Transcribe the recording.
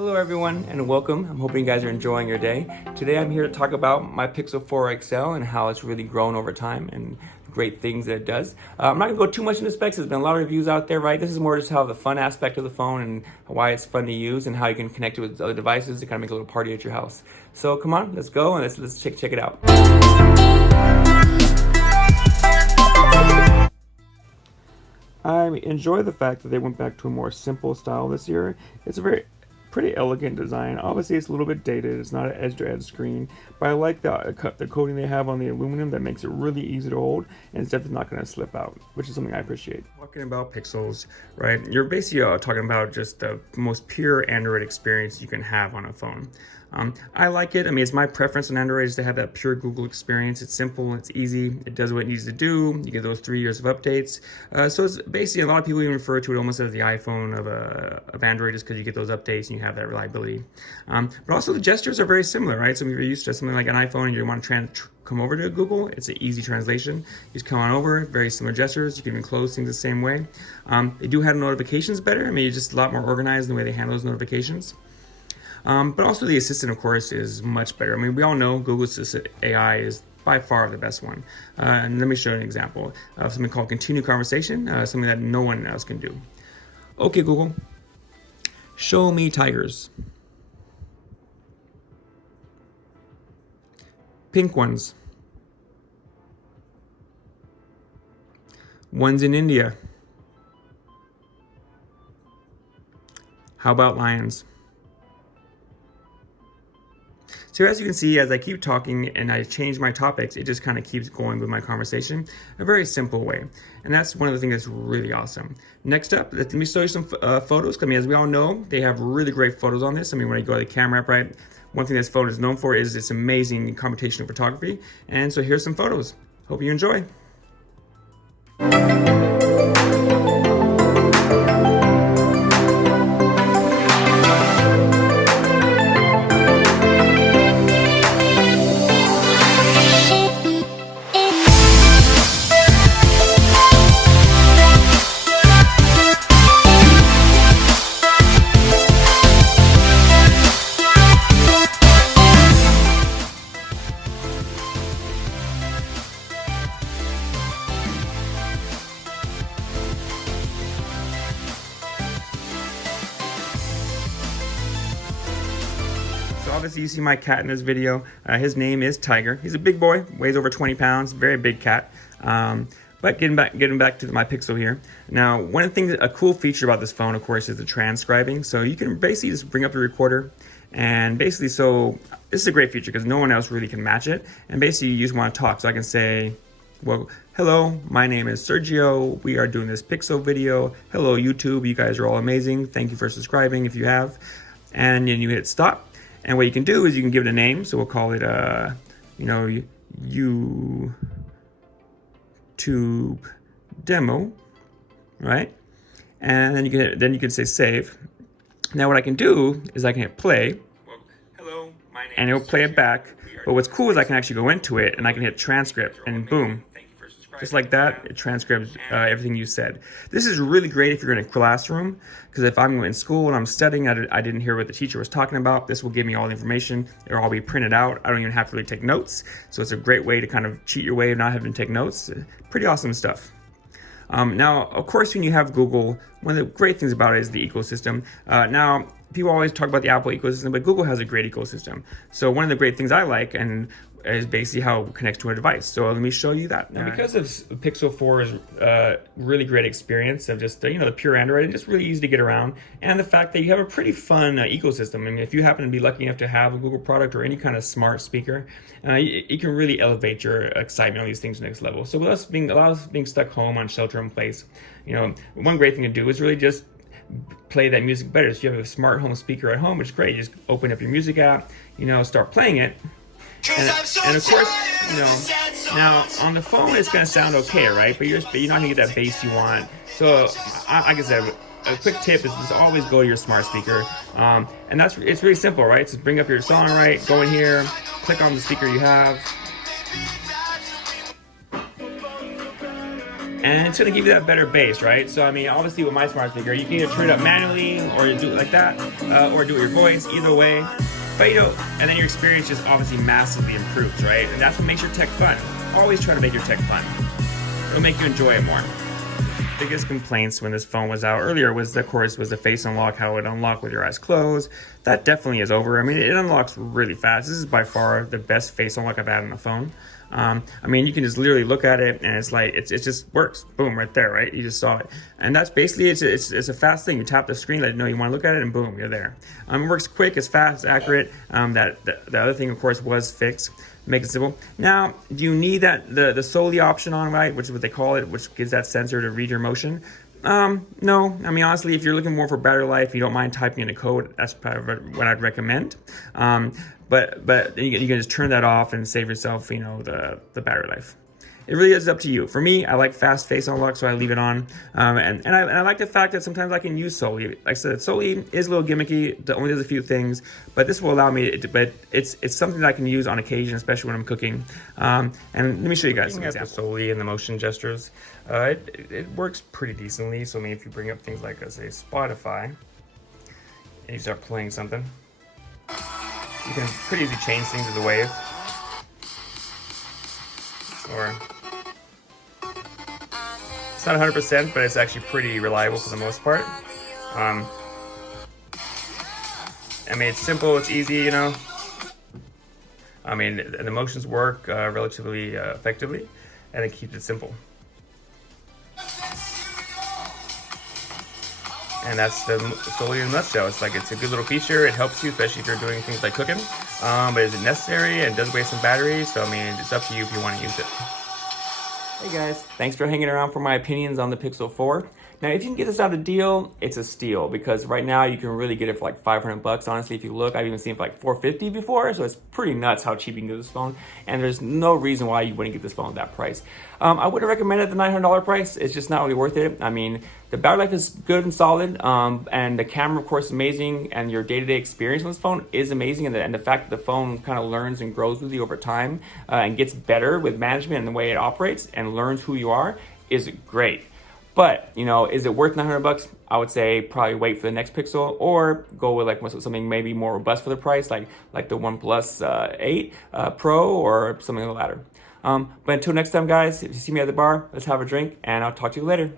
Hello everyone and welcome. I'm hoping you guys are enjoying your day. Today I'm here to talk about my Pixel 4 XL and how it's really grown over time and the great things that it does. I'm not going to go too much into specs. There's been a lot of reviews out there, right? This is more just how the fun aspect of the phone and why it's fun to use and how you can connect it with other devices to kind of make a little party at your house. So come on, let's go and let's check it out. I enjoy the fact that they went back to a more simple style this year. It's a pretty elegant design. Obviously it's a little bit dated, it's not an edge-to-edge screen, but I like the coating they have on the aluminum that makes it really easy to hold, and it's definitely not going to slip out, which is something I appreciate. Talking about pixels, right, you're basically talking about just the most pure Android experience you can have on a phone. I like it. I mean, it's my preference on Android is to have that pure Google experience. It's simple, it's easy, it does what it needs to do. You get those 3 years of updates. So it's basically, a lot of people even refer to it almost as the iPhone of Android, just because you get those updates and you have that reliability. But also the gestures are very similar, right? So if you're used to something like an iPhone and you want to come over to Google, it's an easy translation. You just come on over, very similar gestures. You can even close things the same way. They do have notifications better. I mean, it's just a lot more organized in the way they handle those notifications. But also the assistant, of course, is much better. I mean, we all know Google Assistant AI is by far the best one. And let me show you an example of something called Continue Conversation, something that no one else can do. Okay, Google, show me tigers. Pink ones. Ones in India. How about lions? So as you can see, as I keep talking and I change my topics, it just kind of keeps going with my conversation in a very simple way. And that's one of the things that's really awesome. Next up, let me show you some photos. I mean, as we all know, they have really great photos on this. I mean, when you go to the camera app, right, one thing this phone is known for is its amazing computational photography. And so here's some photos. Hope you enjoy. So obviously you see my cat in this video. His name is Tiger. He's a big boy, weighs over 20 pounds, very big cat. But getting back to my Pixel here. Now, one of the things, a cool feature about this phone, of course, is the transcribing. So you can basically just bring up your recorder and basically, so this is a great feature because no one else really can match it. And basically you just want to talk. So I can say, well, hello, my name is Sergio. We are doing this Pixel video. Hello, YouTube. You guys are all amazing. Thank you for subscribing if you have. And then you hit stop. And what you can do is you can give it a name. So we'll call it, YouTube demo, right? And then you can say save. Now what I can do is I can hit play. Well, hello, my name and it'll play it back. But what's cool is I can actually go into it and I can hit transcript and boom. Just like that, it transcribes everything you said. This is really great if you're in a classroom, because if I'm in school and I'm studying, I didn't hear what the teacher was talking about, this will give me all the information. It'll all be printed out. I don't even have to really take notes. So it's a great way to kind of cheat your way of not having to take notes. Pretty awesome stuff. Now, of course, when you have Google, one of the great things about it is the ecosystem. Now, people always talk about the Apple ecosystem, but Google has a great ecosystem. So one of the great things I like is basically how it connects to a device. So let me show you that. Now, because of Pixel 4's really great experience of just the pure Android and just really easy to get around, and the fact that you have a pretty fun ecosystem. I mean, if you happen to be lucky enough to have a Google product or any kind of smart speaker, you can really elevate your excitement on these things to the next level. So with us being stuck home on shelter in place, one great thing to do is really just play that music better. So if you have a smart home speaker at home, which is great. You just open up your music app, start playing it. And of course, now on the phone it's going to sound okay, right? But you're not going to get that bass you want. So, like I said, a quick tip is just always go to your smart speaker. And it's really simple, right? Just bring up your song, right? Go in here, click on the speaker you have. and it's gonna give you that better bass, right? So I mean, obviously with my smart speaker, you can either turn it up manually or do it like that, or do it with your voice, either way. But and then your experience just obviously massively improves, right? And that's what makes your tech fun. Always try to make your tech fun. It'll make you enjoy it more. Biggest complaints when this phone was out earlier was, of course, the face unlock, how it unlocked with your eyes closed. That definitely is over. I mean, it unlocks really fast. This is by far the best face unlock I've had on the phone. I mean, you can just literally look at it and it's like, it just works. Boom, right there, right? You just saw it. And that's basically, it's a fast thing. You tap the screen, let it know you want to look at it, and boom, you're there. It works quick, it's fast, it's accurate. The other thing, of course, was fixed. Make it simple. Now, do you need the solely option on, right? Which is what they call it, which gives that sensor to read your motion. No. I mean, honestly, if you're looking more for battery life, you don't mind typing in a code, that's probably what I'd recommend. But you can just turn that off and save yourself, the battery life. It really is up to you. For me, I like fast face unlock, so I leave it on. And I like the fact that sometimes I can use solely. Like I said, solely is a little gimmicky. It only does a few things, but this will allow me. But it's something that I can use on occasion, especially when I'm cooking. And let me show you guys some examples. Solely and the motion gestures, it works pretty decently. So I mean, if you bring up things like, say, Spotify, and you start playing something, you can pretty easily change things with the wave. Or it's not 100%, but it's actually pretty reliable for the most part. I mean, it's simple, it's easy, I mean, the motions work relatively effectively, and it keeps it simple. And that's solely in a nutshell. It's a good little feature. It helps you, especially if you're doing things like cooking. But is it necessary? And it does waste some batteries. So I mean, it's up to you if you want to use it. Hey guys, thanks for hanging around for my opinions on the Pixel 4. Now, if you can get this out of a deal, it's a steal, because right now you can really get it for like 500 bucks. Honestly, if you look, I've even seen it for like 450 before, so it's pretty nuts how cheap you can get this phone, and there's no reason why you wouldn't get this phone at that price. I wouldn't recommend it at the $900 price. It's just not really worth it. I mean, the battery life is good and solid, and the camera, of course, is amazing, and your day-to-day experience with this phone is amazing, and the fact that the phone kind of learns and grows with you over time and gets better with management and the way it operates and learns who you are is great. But, is it worth 900 bucks? I would say probably wait for the next Pixel, or go with something maybe more robust for the price, like the OnePlus 8 Pro or something of the latter. But until next time, guys, if you see me at the bar, let's have a drink, and I'll talk to you later.